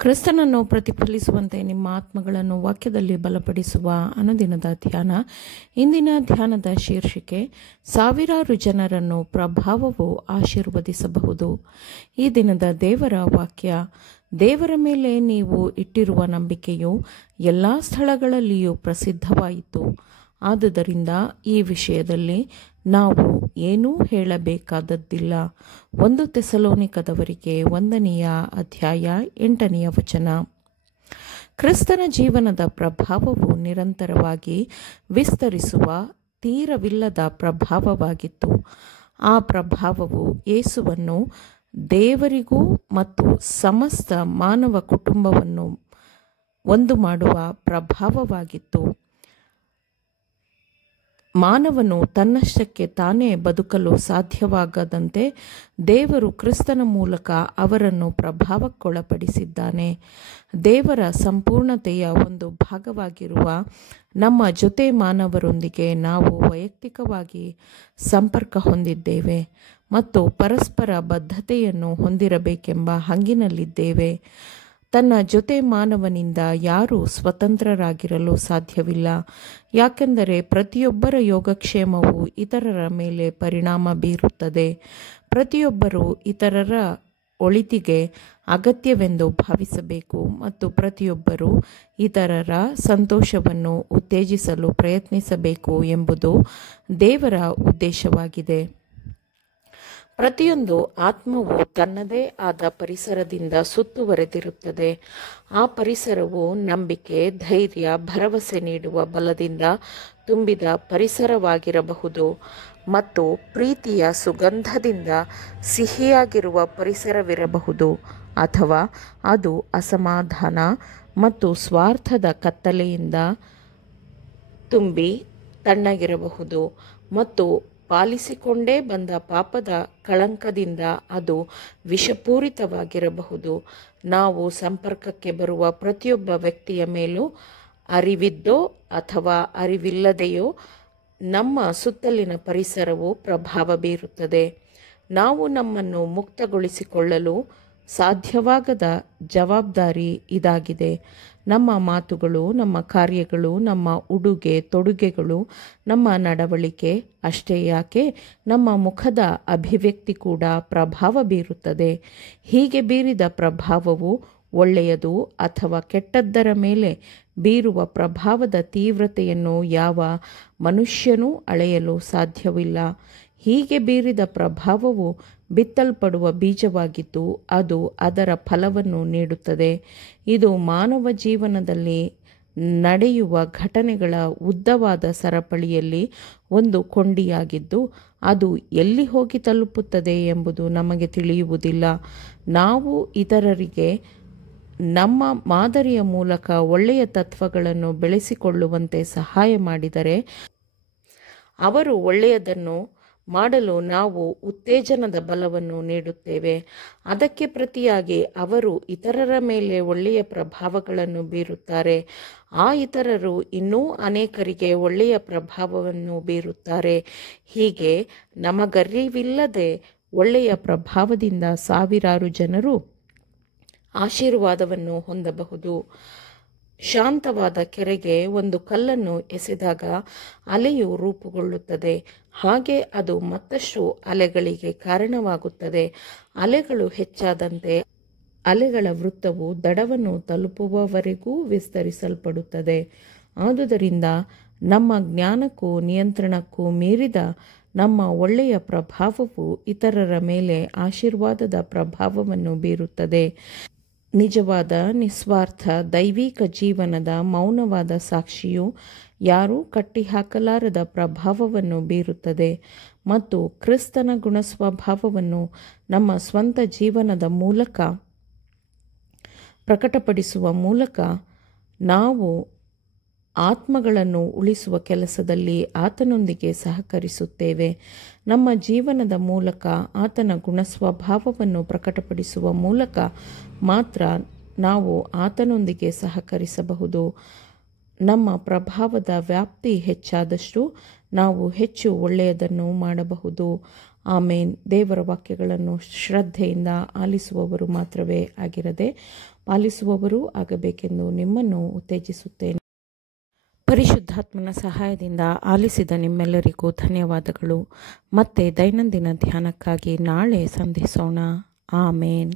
ಕ್ರಿಸ್ತನನ್ನು ಪ್ರತಿಫಲಿಸುವಂತೆ ನಿಮ್ಮ ಆತ್ಮಗಳನ್ನು ವಾಕ್ಯದಲ್ಲಿ ಬಲಪಡಿಸುವ ಅನುದಿನದ ಧ್ಯಾನ. ಇಂದಿನ ಧ್ಯಾನದ ಶೀರ್ಷಿಕೆ, ಸಾವಿರಾರು ಜನರನ್ನು ಪ್ರಭಾವವು ಆಶೀರ್ವದಿಸಬಹುದು. ಈ ದಿನದ ದೇವರ ವಾಕ್ಯ, ದೇವರ ಮೇಲೆ ನೀವು ಇಟ್ಟಿರುವ ನಂಬಿಕೆಯು ಎಲ್ಲ ಸ್ಥಳಗಳಲ್ಲಿಯೂ ಪ್ರಸಿದ್ಧವಾಯಿತು. ಆದುದರಿಂದ ಈ ವಿಷಯದಲ್ಲಿ ನಾವು ಏನೂ ಹೇಳಬೇಕಾದದ್ದಿಲ್ಲ. 1 ಥೆಸಲೋನಿಕದವರಿಗೆ 1ನೇ ಅಧ್ಯಾಯ 8ನೇ ವಚನ. ಕ್ರಿಸ್ತನ ಜೀವನದ ಪ್ರಭಾವವು ನಿರಂತರವಾಗಿ ವಿಸ್ತರಿಸುವ ತೀರವಿಲ್ಲದ ಪ್ರಭಾವವಾಗಿತ್ತು. ಆ ಪ್ರಭಾವವು ಯೇಸುವನ್ನು ದೇವರಿಗೂ ಮತ್ತು ಸಮಸ್ತ ಮಾನವ ಕುಟುಂಬವನ್ನು ಒಂದು ಮಾಡುವ ಪ್ರಭಾವವಾಗಿತ್ತು. ಮಾನವನು ತನ್ನಷ್ಟಕ್ಕೆ ತಾನೇ ಬದುಕಲು ಸಾಧ್ಯವಾಗದಂತೆ ದೇವರು ಕ್ರಿಸ್ತನ ಮೂಲಕ ಅವರನ್ನು ಪ್ರಭಾವಕ್ಕೊಳಪಡಿಸಿದ್ದಾನೆ. ದೇವರ ಸಂಪೂರ್ಣತೆಯ ಒಂದು ಭಾಗವಾಗಿರುವ ನಮ್ಮ ಜೊತೆ ಮಾನವರೊಂದಿಗೆ ನಾವು ವೈಯಕ್ತಿಕವಾಗಿ ಸಂಪರ್ಕ ಹೊಂದಿದ್ದೇವೆ ಮತ್ತು ಪರಸ್ಪರ ಬದ್ಧತೆಯನ್ನು ಹೊಂದಿರಬೇಕೆಂಬ ಹಂಗಿನಲ್ಲಿದ್ದೇವೆ. ತನ್ನ ಜೊತೆ ಮಾನವನಿಂದ ಯಾರೂ ಸ್ವತಂತ್ರರಾಗಿರಲು ಸಾಧ್ಯವಿಲ್ಲ. ಯಾಕೆಂದರೆ ಪ್ರತಿಯೊಬ್ಬರ ಯೋಗಕ್ಷೇಮವು ಇತರರ ಮೇಲೆ ಪರಿಣಾಮ ಬೀರುತ್ತದೆ. ಪ್ರತಿಯೊಬ್ಬರೂ ಇತರರ ಒಳಿತಿಗೆ ಅಗತ್ಯವೆಂದು ಭಾವಿಸಬೇಕು ಮತ್ತು ಪ್ರತಿಯೊಬ್ಬರೂ ಇತರರ ಸಂತೋಷವನ್ನು ಉತ್ತೇಜಿಸಲು ಪ್ರಯತ್ನಿಸಬೇಕು ಎಂಬುದು ದೇವರ ಉದ್ದೇಶವಾಗಿದೆ. ಪ್ರತಿಯೊಂದು ಆತ್ಮವು ತನ್ನದೇ ಆದ ಪರಿಸರದಿಂದ ಸುತ್ತುವರೆದಿರುತ್ತದೆ. ಆ ಪರಿಸರವು ನಂಬಿಕೆ, ಧೈರ್ಯ, ಭರವಸೆ ನೀಡುವ ಬಲದಿಂದ ತುಂಬಿದ ಪರಿಸರವಾಗಿರಬಹುದು ಮತ್ತು ಪ್ರೀತಿಯ ಸುಗಂಧದಿಂದ ಸಿಹಿಯಾಗಿರುವ ಪರಿಸರವಿರಬಹುದು, ಅಥವಾ ಅದು ಅಸಮಾಧಾನ ಮತ್ತು ಸ್ವಾರ್ಥದ ಕತ್ತಲೆಯಿಂದ ತುಂಬಿ ತಣ್ಣಗಿರಬಹುದು ಮತ್ತು ಪಾಲಿಸಿಕೊಂಡೇ ಬಂದ ಪಾಪದ ಕಳಂಕದಿಂದ ಅದು ವಿಷಪೂರಿತವಾಗಿರಬಹುದು. ನಾವು ಸಂಪರ್ಕಕ್ಕೆ ಬರುವ ಪ್ರತಿಯೊಬ್ಬ ವ್ಯಕ್ತಿಯ ಮೇಲೂ ಅರಿವಿದ್ದೋ ಅಥವಾ ಅರಿವಿಲ್ಲದೆಯೋ ನಮ್ಮ ಸುತ್ತಲಿನ ಪರಿಸರವು ಪ್ರಭಾವ ಬೀರುತ್ತದೆ. ನಾವು ನಮ್ಮನ್ನು ಮುಕ್ತಗೊಳಿಸಿಕೊಳ್ಳಲು ಸಾಧ್ಯವಾಗದ ಜವಾಬ್ದಾರಿ ಇದಾಗಿದೆ. ನಮ್ಮ ಮಾತುಗಳು, ನಮ್ಮ ಕಾರ್ಯಗಳು, ನಮ್ಮ ಉಡುಗೆ ತೊಡುಗೆಗಳು, ನಮ್ಮ ನಡವಳಿಕೆ ಅಷ್ಟೇ ಯಾಕೆ, ನಮ್ಮ ಮುಖದ ಅಭಿವ್ಯಕ್ತಿ ಕೂಡ ಪ್ರಭಾವ ಬೀರುತ್ತದೆ. ಹೀಗೆ ಬೀರಿದ ಪ್ರಭಾವವು ಒಳ್ಳೆಯದು ಅಥವಾ ಕೆಟ್ಟದ್ದರ ಮೇಲೆ ಬೀರುವ ಪ್ರಭಾವದ ತೀವ್ರತೆಯನ್ನು ಯಾವ ಮನುಷ್ಯನೂ ಅಳೆಯಲು ಸಾಧ್ಯವಿಲ್ಲ. ಹೀಗೆ ಬೀರಿದ ಪ್ರಭಾವವು ಬಿತ್ತಲ್ಪಡುವ ಬೀಜವಾಗಿದ್ದು ಅದು ಅದರ ಫಲವನ್ನು ನೀಡುತ್ತದೆ. ಇದು ಮಾನವ ಜೀವನದಲ್ಲಿ ನಡೆಯುವ ಘಟನೆಗಳ ಉದ್ದವಾದ ಸರಪಳಿಯಲ್ಲಿ ಒಂದು ಕೊಂಡಿಯಾಗಿದ್ದು ಅದು ಎಲ್ಲಿ ಹೋಗಿ ತಲುಪುತ್ತದೆ ಎಂಬುದು ನಮಗೆ ತಿಳಿಯುವುದಿಲ್ಲ. ನಾವು ಇತರರಿಗೆ ನಮ್ಮ ಮಾದರಿಯ ಮೂಲಕ ಒಳ್ಳೆಯ ತತ್ವಗಳನ್ನು ಬೆಳೆಸಿಕೊಳ್ಳುವಂತೆ ಸಹಾಯ ಮಾಡಿದರೆ ಅವರು ಒಳ್ಳೆಯದನ್ನು ಮಾಡಲು ನಾವು ಉತ್ತೇಜನದ ಬಲವನ್ನು ನೀಡುತ್ತೇವೆ. ಅದಕ್ಕೆ ಪ್ರತಿಯಾಗಿ ಅವರು ಇತರರ ಮೇಲೆ ಒಳ್ಳೆಯ ಪ್ರಭಾವಗಳನ್ನು ಬೀರುತ್ತಾರೆ. ಆ ಇತರರು ಇನ್ನೂ ಅನೇಕರಿಗೆ ಒಳ್ಳೆಯ ಪ್ರಭಾವವನ್ನು ಬೀರುತ್ತಾರೆ. ಹೀಗೆ ನಮಗರಿವಿಲ್ಲದೆ ಒಳ್ಳೆಯ ಪ್ರಭಾವದಿಂದ ಸಾವಿರಾರು ಜನರು ಆಶೀರ್ವಾದವನ್ನು ಹೊಂದಬಹುದು. ಶಾಂತವಾದ ಕೆರೆಗೆ ಒಂದು ಕಲ್ಲನ್ನು ಎಸೆದಾಗ ಅಲೆಯು ರೂಪುಗೊಳ್ಳುತ್ತದೆ. ಹಾಗೆ ಅದು ಮತ್ತಷ್ಟು ಅಲೆಗಳಿಗೆ ಕಾರಣವಾಗುತ್ತದೆ. ಅಲೆಗಳು ಹೆಚ್ಚಾದಂತೆ ಅಲೆಗಳ ವೃತ್ತವು ದಡವನ್ನು ತಲುಪುವವರೆಗೂ ವಿಸ್ತರಿಸಲ್ಪಡುತ್ತದೆ. ಆದುದರಿಂದ ನಮ್ಮ ಜ್ಞಾನಕ್ಕೂ ನಿಯಂತ್ರಣಕ್ಕೂ ಮೀರಿದ ನಮ್ಮ ಒಳ್ಳೆಯ ಪ್ರಭಾವವು ಇತರರ ಮೇಲೆ ಆಶೀರ್ವಾದದ ಪ್ರಭಾವವನ್ನು ಬೀರುತ್ತದೆ. ನಿಜವಾದ ನಿಸ್ವಾರ್ಥ ದೈವಿಕ ಜೀವನದ ಮೌನವಾದ ಸಾಕ್ಷಿಯು ಯಾರೂ ಕಟ್ಟಿಹಾಕಲಾರದ ಪ್ರಭಾವವನ್ನು ಬೀರುತ್ತದೆ ಮತ್ತು ಕ್ರಿಸ್ತನ ಗುಣಸ್ವಭಾವವನ್ನು ನಮ್ಮ ಸ್ವಂತ ಜೀವನದ ಮೂಲಕ ಪ್ರಕಟಪಡಿಸುವ ಮೂಲಕ ನಾವು ಆತ್ಮಗಳನ್ನು ಉಳಿಸುವ ಕೆಲಸದಲ್ಲಿ ಆತನೊಂದಿಗೆ ಸಹಕರಿಸುತ್ತೇವೆ. ನಮ್ಮ ಜೀವನದ ಮೂಲಕ ಆತನ ಗುಣಸ್ವಭಾವವನ್ನು ಪ್ರಕಟಪಡಿಸುವ ಮೂಲಕ ಮಾತ್ರ ನಾವು ಆತನೊಂದಿಗೆ ಸಹಕರಿಸಬಹುದು. ನಮ್ಮ ಪ್ರಭಾವದ ವ್ಯಾಪ್ತಿ ಹೆಚ್ಚಾದಷ್ಟು ನಾವು ಹೆಚ್ಚು ಒಳ್ಳೆಯದನ್ನು ಮಾಡಬಹುದು. ಆಮೇನ್. ದೇವರ ವಾಕ್ಯಗಳನ್ನು ಶ್ರದ್ಧೆಯಿಂದ ಆಲಿಸುವವರು ಮಾತ್ರವೇ ಆಗಿರದೆ ಪಾಲಿಸುವವರೂ ಆಗಬೇಕೆಂದು ನಿಮ್ಮನ್ನು ಉತ್ತೇಜಿಸುತ್ತೇನೆ. ಪರಿಶುದ್ಧಾತ್ಮನ ಸಹಾಯದಿಂದ ಆಲಿಸಿದ ನಿಮ್ಮೆಲ್ಲರಿಗೂ ಧನ್ಯವಾದಗಳು. ಮತ್ತೆ ದೈನಂದಿನ ಧ್ಯಾನಕ್ಕಾಗಿ ನಾಳೆ ಸಂಧಿಸೋಣ. ಆಮೇನ್.